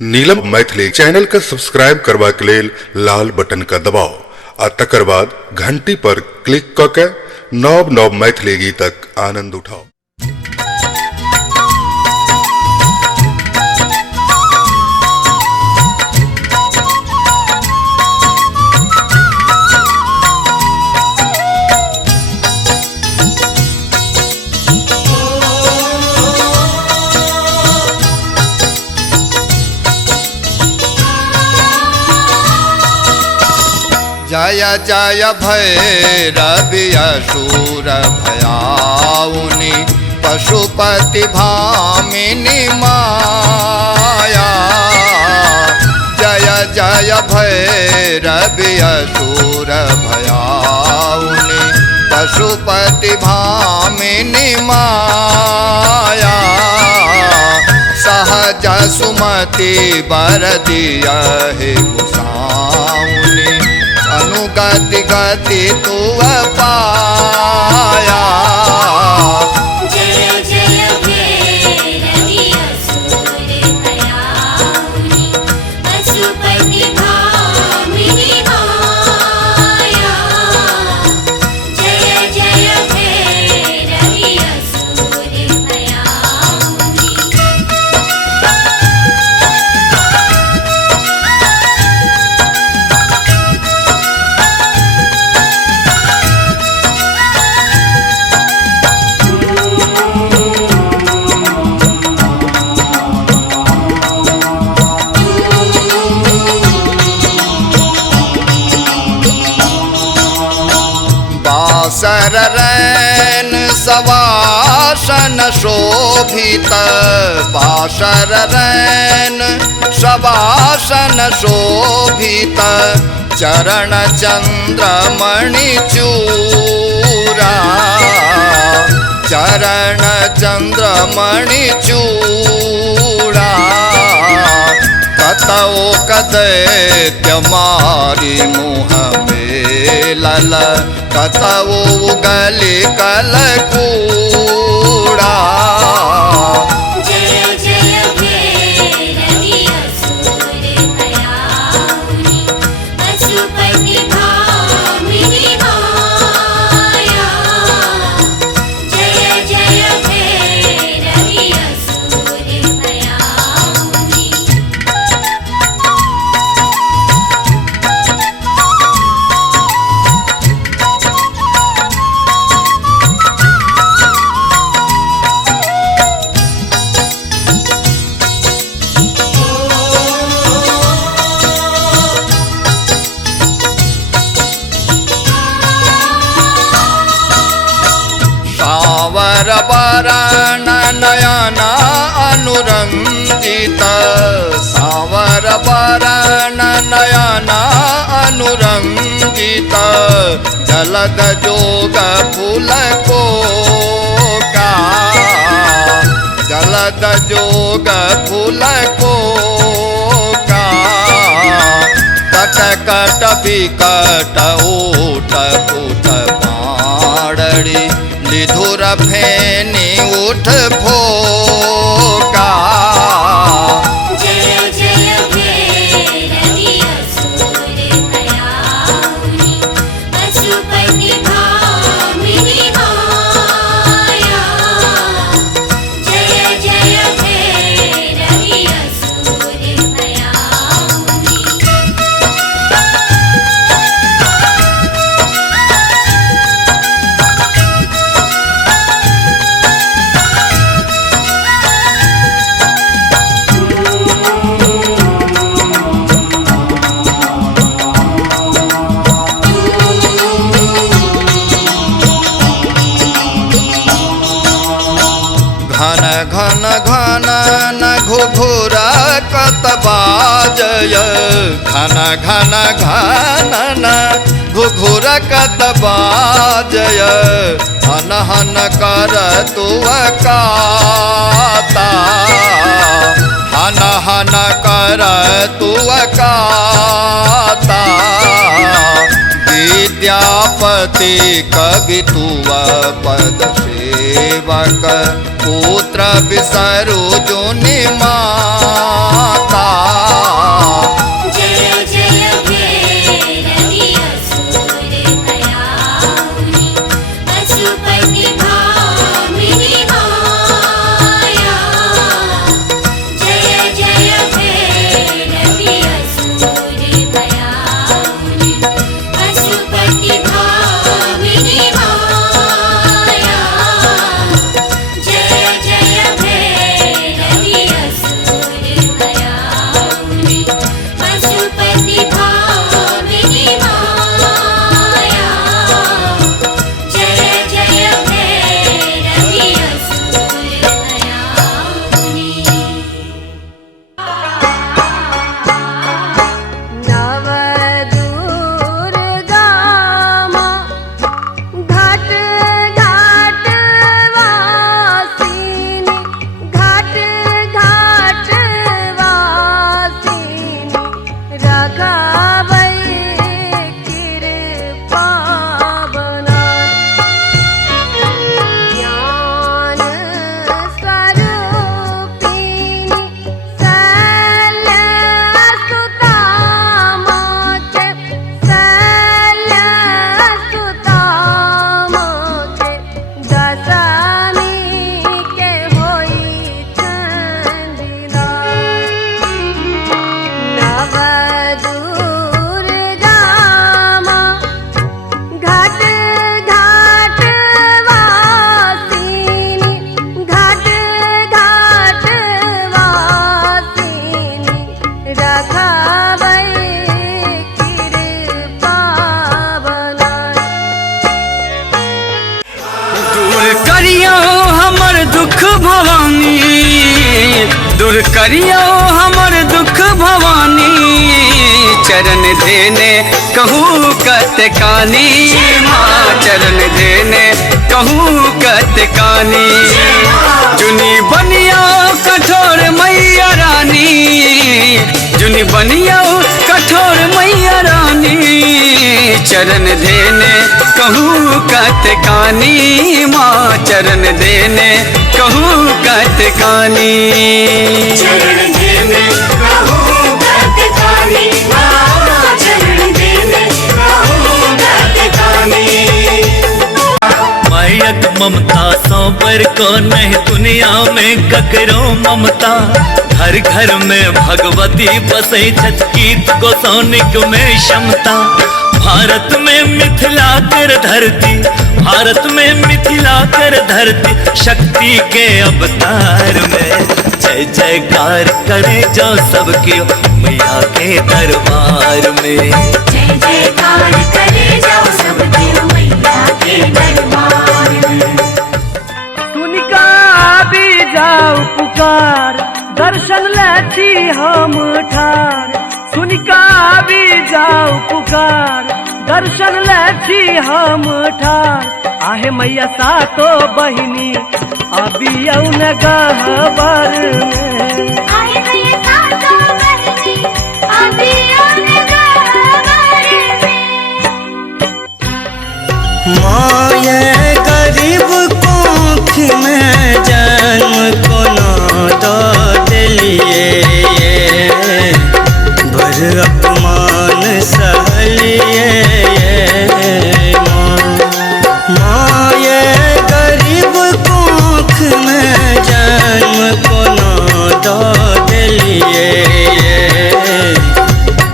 नीलम Maithili channel का subscribe करबा के लेल लाल बटन का दबाओ आ तकर बाद घंटी पर क्लिक क के नव नव मैथिली गीतक आनंद उठाओ। जय जय भैरवि असुर भयाउनि पशुपति भामिनी माया। जय जय भैरवि असुर भयाउनि पशुपति भामिनी माया। सहज सुमति बर दिया हे गोसाउनि अनुगति गति तू पाया। जय जय भैरवि असुर भयाउनि पशुपति भामिनी माया। जय जय भैरवि असुर भयाउनि। बासर रैन सवासन शोभित। बासर रैन सवासन शोभित। चरण चंद्रमणि चूरा। चरण चंद्रमणि चूड़ा। कतौ कदैत्य मारी मुँह मेलल। कतौ गली कलकूड़ा। जय जय भैरवि असुर भयाउनि पशुपति भामिनी माया। जय जय भैरवि असुर भयाउनि। सावर वरण नयन अनुरंजित। सावर वरण नयन अनुरंजित। जलद जोग फूल को का। जलद जोग फूल को का। कट कट विकट ऊट फूट पाड़ड़ी। लिधुर फेनी उठ फोका। जय जय भैरवि असुर भयाउनि पशुपति भामिनी माया। जय जय भैरवि असुर भयाउनि। घन घन घन न घुघुर कत बाजय। घन घन घन न घुघुर कत बाजय। हन हन कर तुव काता। हन हन कर तुव काता। विद्यापति कवि तुव पद सेवक। पुत्र बिसरु जुनि माता। भामिनी माया जय जय भैरवी असुर भयाउनि नवदुर्गा माँ घाट घाट वासिनी घाट घाट वासिनी रघावै कृपा बनाई ज्ञान स्वरूपिणी शैलसुता माते शैलसुता माते दशमी के होई चंदिला नवदुर्गा माँ घाट घाट वासिनी घाट घाट वासिनी रघावै कृपा बनाई दूर करियो हमर दुख भवानी, दूर करियो हमर दुख भवानी, चरण देने कहूँ कत कानी माँ, चरण देने कहूँ कत कानी। जुनी बनिया कठोर मैया रानी, जुनी बनिया कठोर मैया रानी, चरण देने कहूँ कत कानी माँ, चरण देने कहूँ कत कानी। चरण देने कहूँ कत कानी माँ चरण देने कहूँ कत कानी मायक ममता सौ पर को नहीं दुनिया में ककरो ममता, घर घर में भगवती बसे छत गीत गोसानिक में क्षमता। भारत में मिथिला कर धरती, भारत में मिथिला कर धरती, शक्ति के अवतार में जय जयकार करे जो सबके मैया के दरबार में। जय जयकार करे जाओ सबके मैया के दरबार में सुनिका भी जाओ पुकार दर्शन लाठी हम ठार सुनिका भी जाओ पुकार दर्शन लाठी हम ठार आहे मैया सातो बहिनी अभी न गहबर में आए भैया सातो बहिनी अभी आने गहबर में माये गरीब कोख में जन्म को दो दिलिए, भर अपमान सहलिए। माये गरीब कोख में जन्म को दो दिलिए,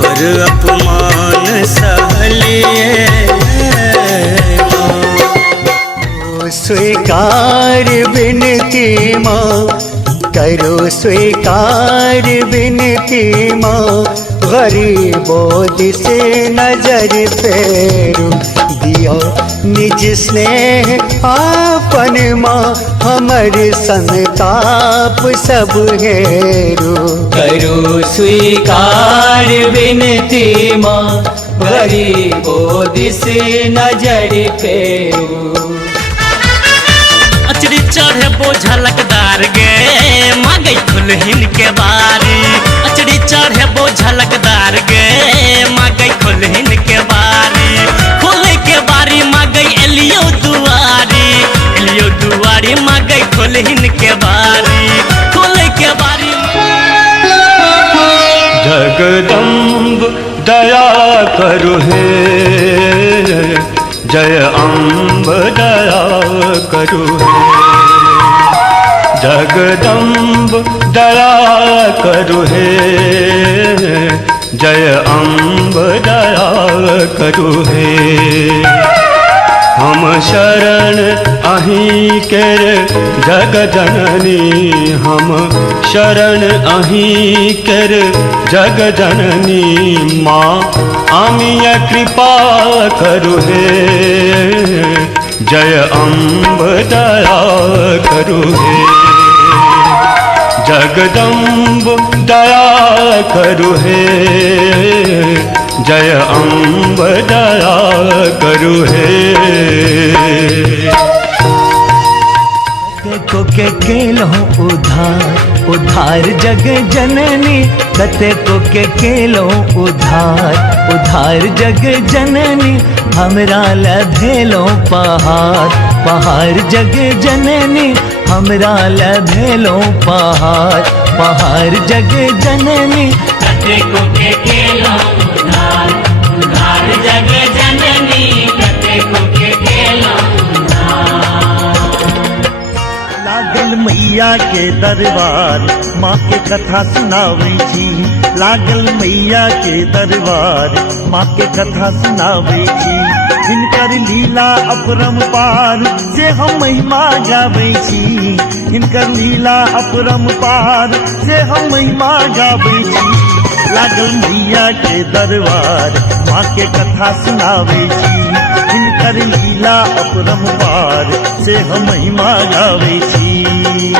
भर अपमान सहलिए। स्वीकार विनती माँ करो स्वीकार विनती माँ, गरीबों से नजर फेरो दियो निज स्नेह आपन माँ, हमर संताप सब हेरो। करो स्वीकार विनती माँ, गरीबों से नजर फेरो। अचरी चढ़े बोझा लकदार गे मांगे खुलहिन के बारी, अचरी चढ़े बोझा लकदार गे मांगे खुलहिन के बारी, खोले के बारी मांगे एलियो दुआरी मांगे खुलहिन के बारी, खोले के बारी। जगदम्ब दया करु हे, जय अम्ब दया करु हे। जगदम्ब दया करु हे, जय अम्ब दया करु हे। हम शरण अहीं केर जग जननी, हम शरण अहीं केर जग जननी। माँ आमिया कृपा करु हे, जय अम्ब दया करु हे। जगदम्ब दया करु हे, जय अम्ब दया करु हे। को के केलो उधार उधार जग जननी, कते को के केलो उधार उधार जग जननी। हमरा लभेलो पहाड़ पहाड़ जग जननी, हमरा लभेलो पहाड़ पहाड़ जग जननी। कते को के केलो उधार उधार जग जननी, कते को के केलो लागल मैया के दरबार माँ के कथा सुनावे छी। लागल मैया के दरबार माँ के कथा सुनावे छी। हिनकर लीला अपरंपार से हम महिमा गावे छी। हिनकर लीला अपरंपार से हम महिमा गावे छी। लागल मैया के दरबार माँ के कथा सुनावे छी। हिनकर लीला अपरंपार से हम महिमा गावे छी।